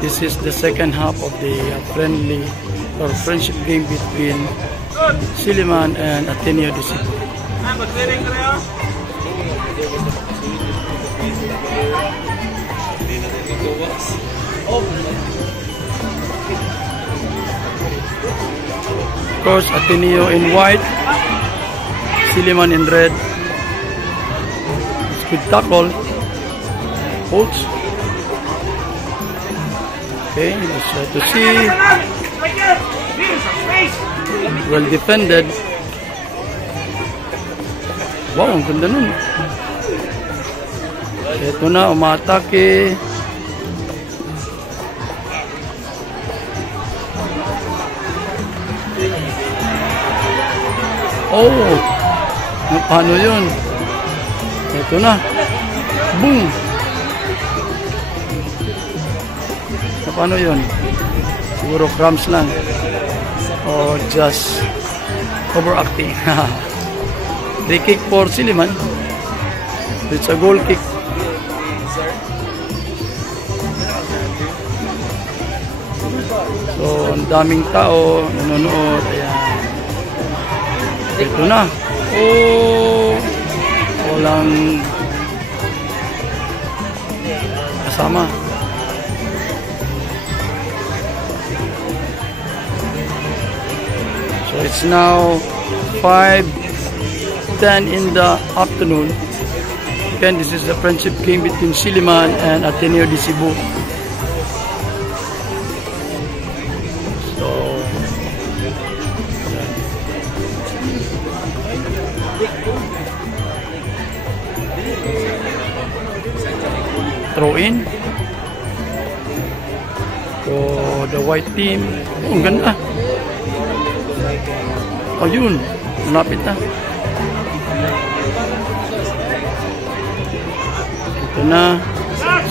This is the second half of the friendly or friendship game between Silliman and Ateneo de Cebu. Of course, Ateneo in white, Silliman in red. Good tackle. Holds. Okay, let's try to see. Well defended. Wow, ang ganda nun. Ito na, umatake. Oh, paano yun? Ito na. Boom! Paano yun? Siguro crumbs lang. Or just overacting. Free kick for Silliman. It's a goal kick. So, ang daming tao nanonood. Ayan. Ito na. Oh! Walang kasama. So it's now 5:10 in the afternoon. Again, this is a friendship game between Silliman and Ateneo de Cebu. So throw in for the white team. Oh, ang ganda. Oh, yun. Malapit na. Ito na.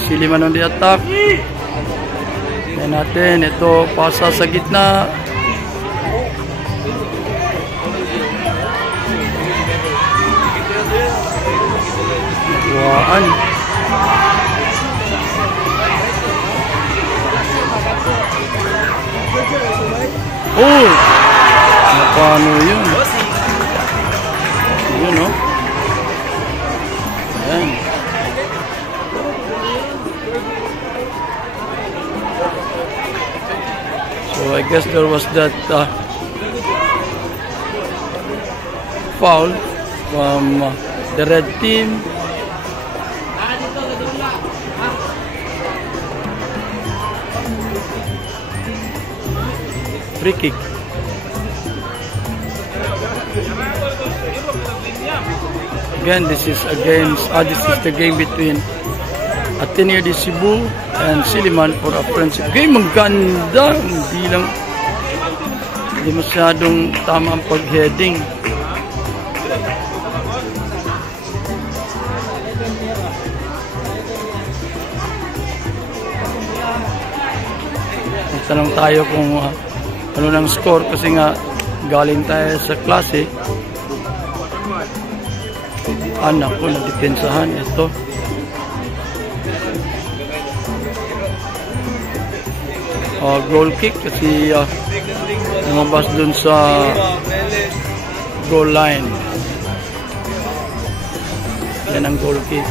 Silliman on the attack. Tignan natin. Ito, pasa sa gitna. Nakuhaan. Oh! Paano yun? Yun, no? Ayan. So, I guess there was that foul from the red team. Free kick. Again, this is the game between Ateneo de Cebu and Silliman for a friendship game. Ang ganda, hindi masyadong tama ang pag-heading. Magtanong tayo kung ano ng score kasi nga galing tayo sa klase. Anak ko, nagdepensahan. Ito. Goal kick kasi lumabas dun sa goal line. Yan ang goal kick.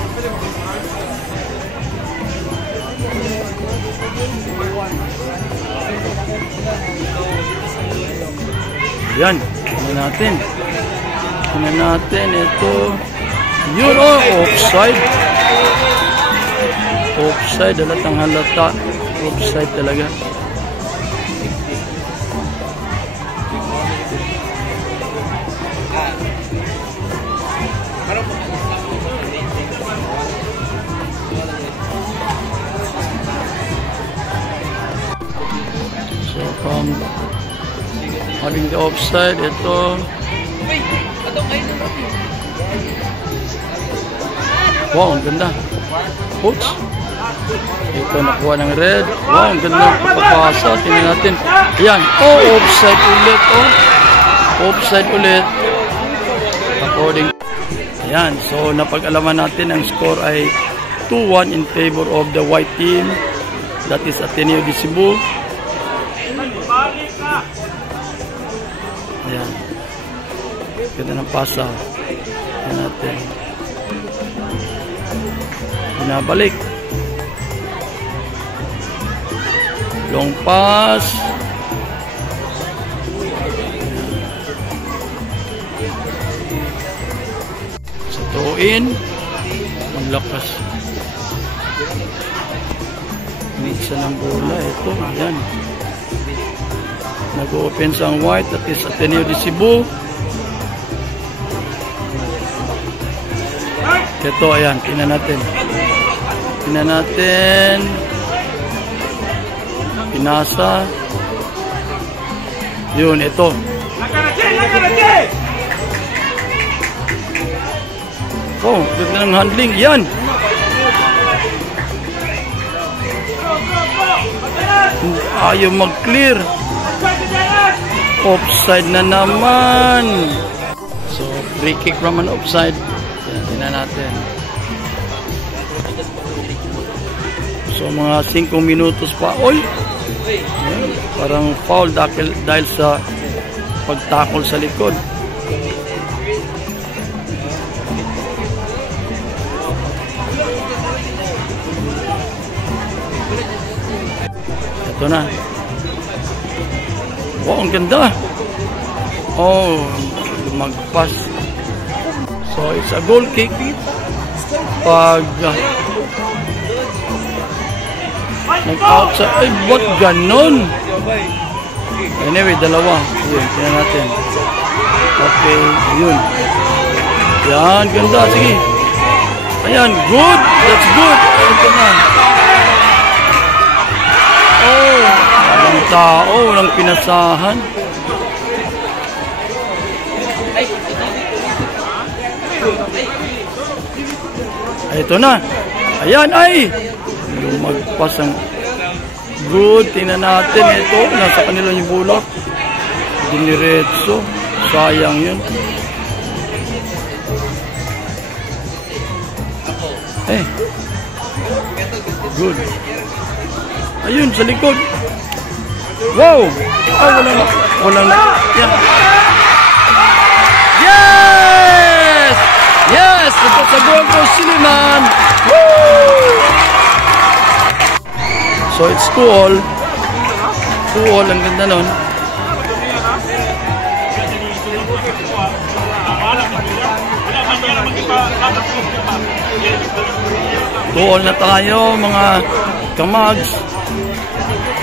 Yan. Tingnan natin. Ito. Yun, oh, offside. Offside, halatang halata. Offside talaga. So, from having the offside, ito. Wow, ang ganda. Coach. Ito, nakuha ng red. Wow, ang ganda ng papasa. Tingnan natin. Ayan. Oh, offside ulit. Oh. Offside ulit. According. Ayan, so napag-alaman natin ang score ay 2-1 in favor of the white team. That is Ateneo de Cebu. Ayan. Ganda ng pasa. Ayan natin. Pinabalik. Long pass. Sa throw-in. Ang lakas. Misa ng bola. Ito. Ayan. Nag-o-offense ang white. That is Ateneo de Cebu. Ito. Ayan. Tingnan natin. Tingnan natin. Pinasa. Yun. Ito. Oh. Ganda ng handling. Yan. Ayaw mag-clear. Offside na naman. So, free kick from an offside. Tingnan natin. So, mga 5 minutos pa. Oy! Ayan, parang foul dahil sa pagtakol sa likod. Ito na. Wow, ang ganda. Oh, lumagpas. So, it's a goal kick. Pag nag-outside. Ay, ba't ganon? Anyway, dalawa. Yun, tingnan natin. Okay, yun. Yan, ganda. Sige. Ayan, good. That's good. Ito na. Oh, walang tao, walang pinasahan. Ay, ito na. Ayan, ay. Lumagpas ang good. Tingnan natin. Ito, nasa kanila yung bulak. Diniretso. Sayang yun. Eh. Good. Ayun, sa likod. Wow! Ah, wala na. Yan. Yes! Yes! Ito sa goal for Siliman. Woo! So, it's 2-all. 2-all. Ang ganda nun. Two-all na tayo, mga kamags.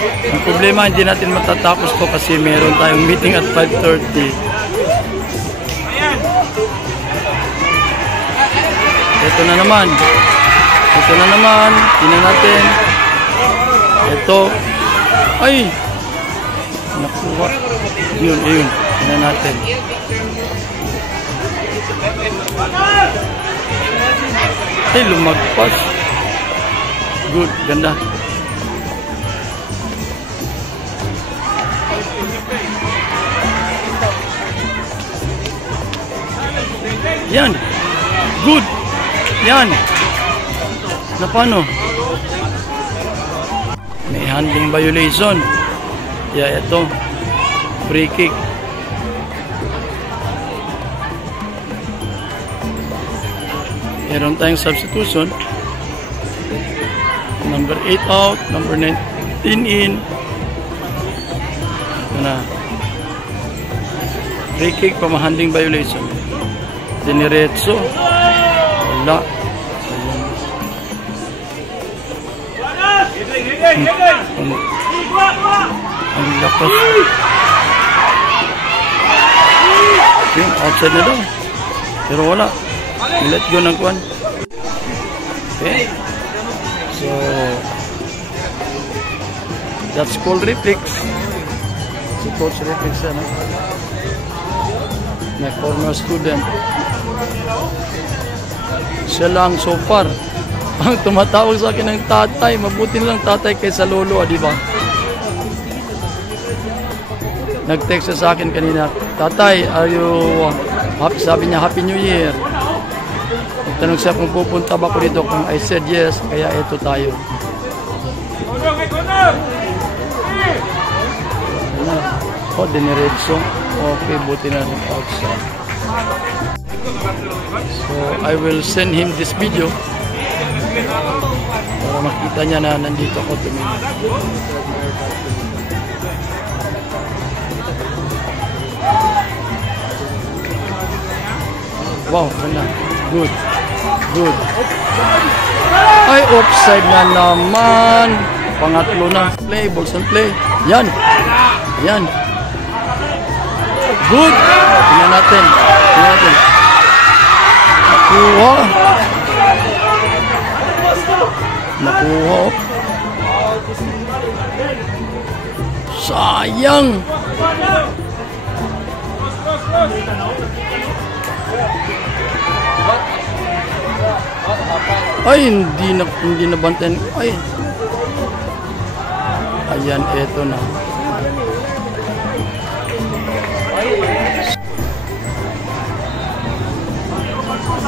Ang problema, hindi natin matatapos to kasi meron tayong meeting at 5:30. Ito na naman. Ito na naman. Tingnan natin. Ito. Ay! Nakuha. Yun, yun. Tingnan natin. Ay, lumagpas. Good. Ganda. Yan. Good. Yan. Na paano? May handling violation. Yeah, ito. Free kick. Meron tayong substitution. Number 8 out. Number 19 in. Ito na. Free kick from a handling violation. Diniretso. Wala. Ang lakas. Yung outside na daw. Pero wala. Let go ng kwan. Okay. So, that's called reflex. Si Coach Reflex yan. My former student. Siya lang so far. Ang tumatawag sa akin ng tatay. Mabuti lang tatay kaysa lolo, di ba? Nag-text sa akin kanina, tatay, are you happy? Sabi niya, Happy New Year. Tanong siya kung pupunta ba ko dito. Kung I said yes, kaya ito tayo. O, diniretso. Okay, buti na ng outside. So, I will send him this video para makita niya na nandito ako tumingin. Wow, ganda. Good. Good. Ay, offside na naman. Pangatlo na. Play, balls and play. Yan. Yan. Good. Tingnan natin. Tingnan natin. Nakuha. Nakuha. Sayang. Ay, hindi na bantayan. Ay. Ayan, eto na.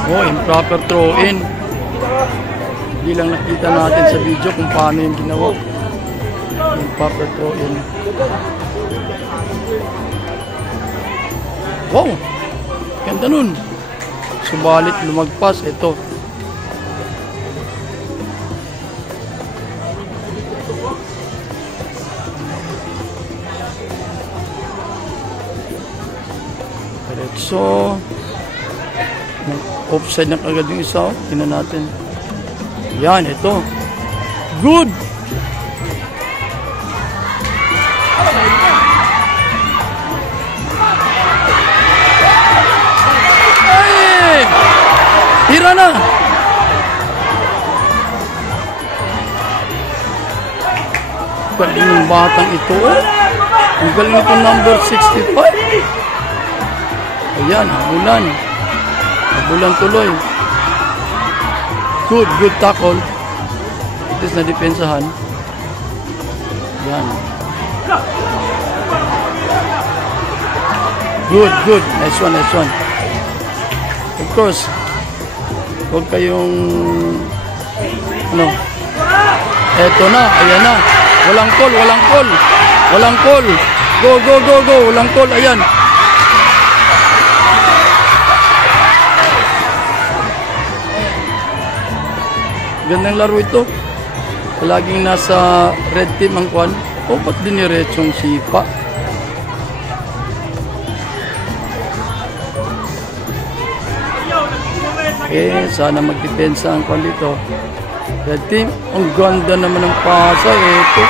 Oh, improper throw in. Hindi lang nakita natin sa video kung paano yung ginawa. Improper throw in. Wow! Ganda nun. Subalit lumagpas. Ito. So, offside na kagad yung isa. Tingnan natin. Yan, ito. Good! Ay! Tira na! Galing ng batang ito. Ang galing ito number 65. Ayan, habulan. Habulan tuloy. Good, good tackle. It is na depensahan. Ayan. Good, good. Nice one, nice one. Of course, huwag kayong eto na, ayan na. Walang call, walang call. Walang call. Go, go, go, go. Walang call, ayan. Gandang laro ito. Laging nasa red team ang kwan. O, ba't diniretsong sipa? Okay, sana magdepensa ang kwan dito. Red team, ang ganda naman ng pasa. Ito.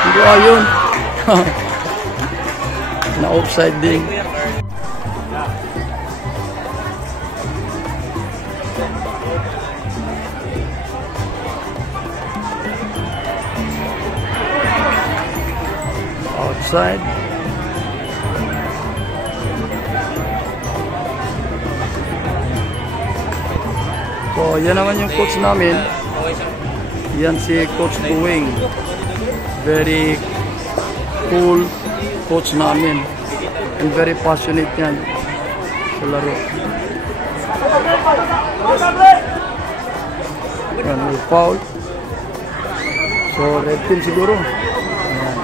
Hindi ayon. Na offside din. Outside. So, yan naman yung coach namin. Yan si Coach Buwing. Very cool coach namin. And very passionate yan sa laro. Yan, may foul. So, red team siguro. Ayan.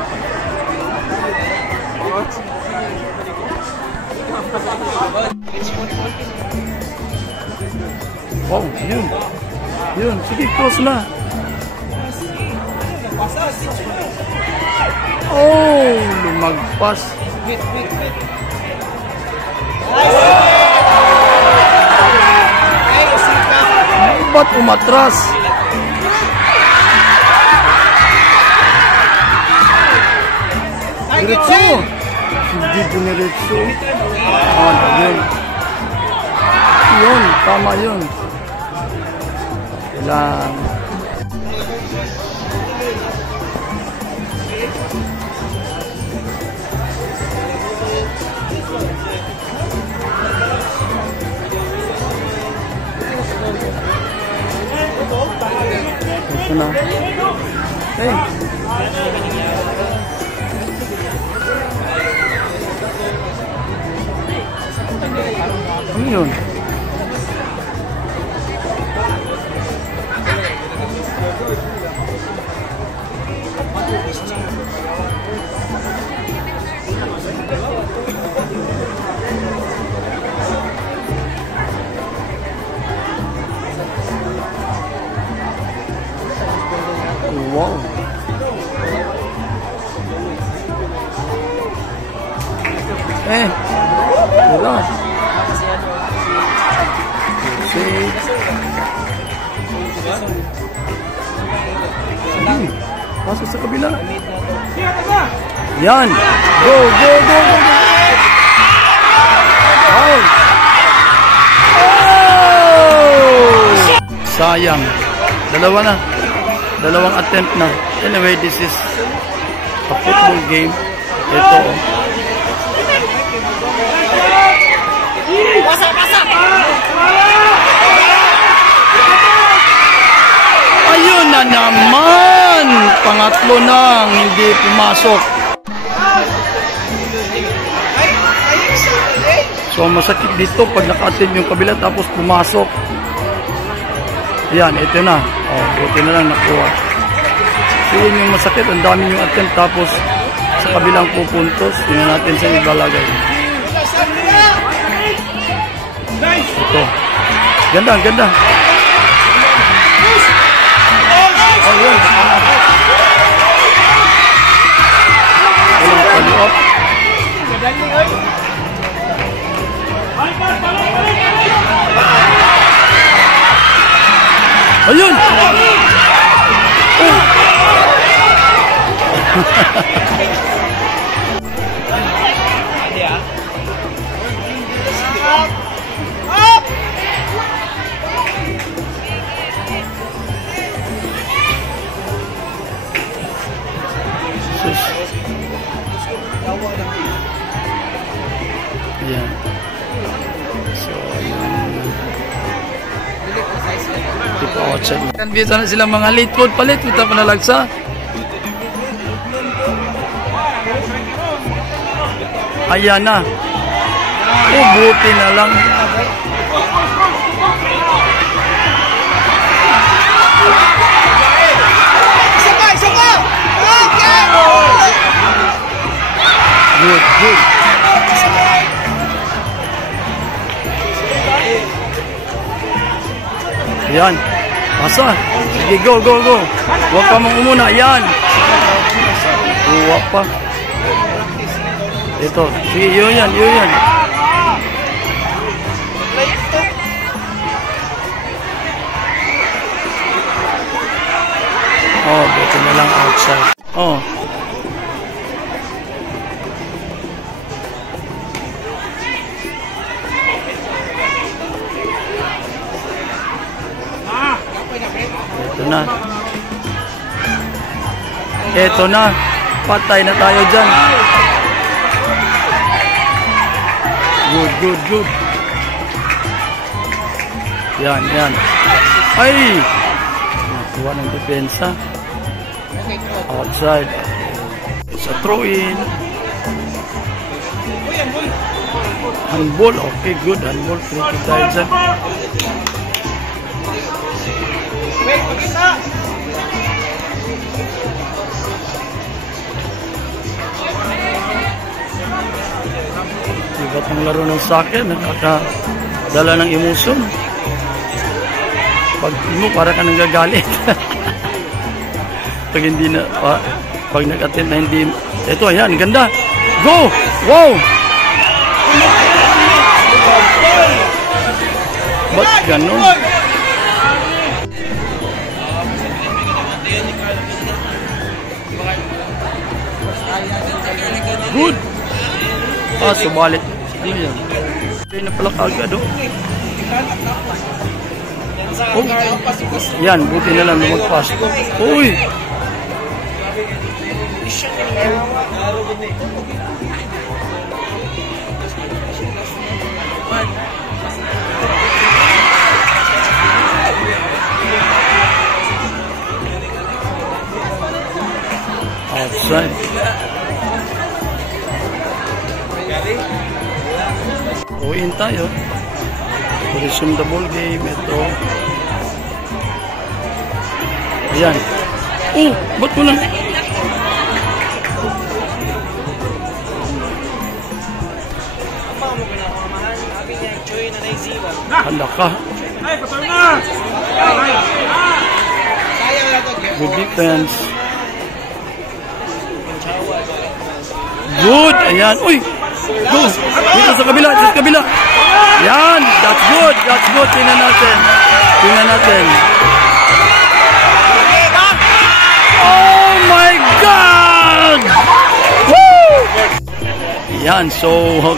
Wow, yun. Yun, sige, cross na. Oh, lumagpas. Ba't umatras? Diretso. Hindi diniretso. Yun. Yun, tama yun. Lang. Ito na. Hey. Ano yun? Okay. Pasok sa kabila. Yan. Go, go, go, go, go. Oh. Oh. Sayang. Dalawa na. Dalawang attempt na. Anyway, this is a football game. Ito. Ayun na naman. Pangatlo nang hindi pumasok. So masakit dito pag naka-attempt yung kabila tapos pumasok. Yan, ito na. Oh, buti na lang nakuha. So yun yung masakit. Ang dami yung attempt tapos sa kabilang pupuntos. Tingnan natin sa ibalagay. Ito. Ganda, ganda. Oh, yun. Walang follow-up. Ayun! Oh. Yeah. So, ito outside. Bisa na sila mga late food palit. Kita pa nalagsa. Ayan na. Oh, buti na lang. Good, good. Ayan. Asa? Sige, go, go, go. Huwag ka mong umuna. Ayan. Huwag pa. Ito. Sige, yun yan, yun yan. Oh, buti na lang outside. Oh. Ito na. Ito na. Patay na tayo dyan. Good, good, good. Yan, yan. Ay! Nakuha ng depensa. Outside. It's a throw-in. Handball. Okay, good. Handball. Free kick tayo dyan. Iba pang laro ng soccer, nakakadala ng emosyon. Pag mo, para ka nang gagalit. Pag hindi na, pag nag-attempt na hindi, ito, ayan, ganda. Go! Wow! Ba't ganun? Good! Ah, subalit. Ano yan? Kaya na pala kagad, oh. Oh. Yan, buti na lang lumagpas. Uy! Outside. Uwiin tayo. Resume the ball game. Ito. Ayan. Oh, ba't mo lang? Hala ka. Good defense. Good. Ayan. Uy. Go. Dito sa kabila. Dito sa kabila. Yan, that's good. That's good. Tingnan natin. Tingnan natin. Oh my God! Woo! Yan, so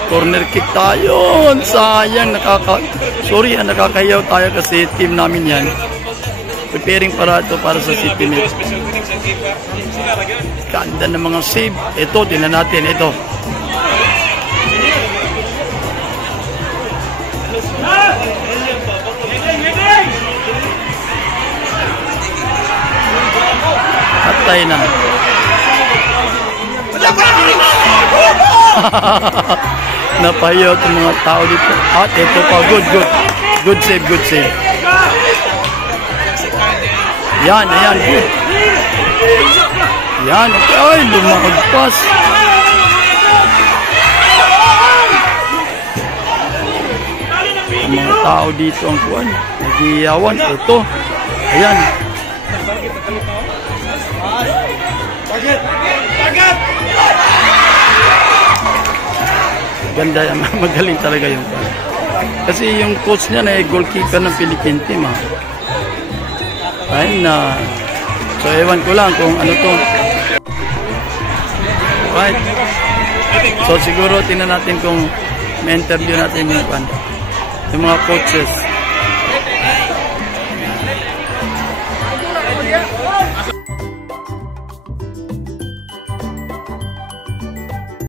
corner kick tayo. Sayang, nakakahiyaw tayo kasi team namin yan. Preparing para ito para sa City Net. Ganda ng mga save. Ito, tingnan natin. Ito. Patay na. Napahiyot ang mga tao dito. At ito pa, good. Good save. Yan, ayan, good. Yan, okay. Ay, lumagpas. Ang mga tao dito ang kuwan. Nagiyawan. Ito. Ayan. Ganda, magaling talaga yung kuwan. Kasi yung coach niya na goalkeeper ng Philippine team. Ayun na. So, ewan ko lang kung ano to. Right. So, siguro tingnan natin kung may interview natin yung mga coaches.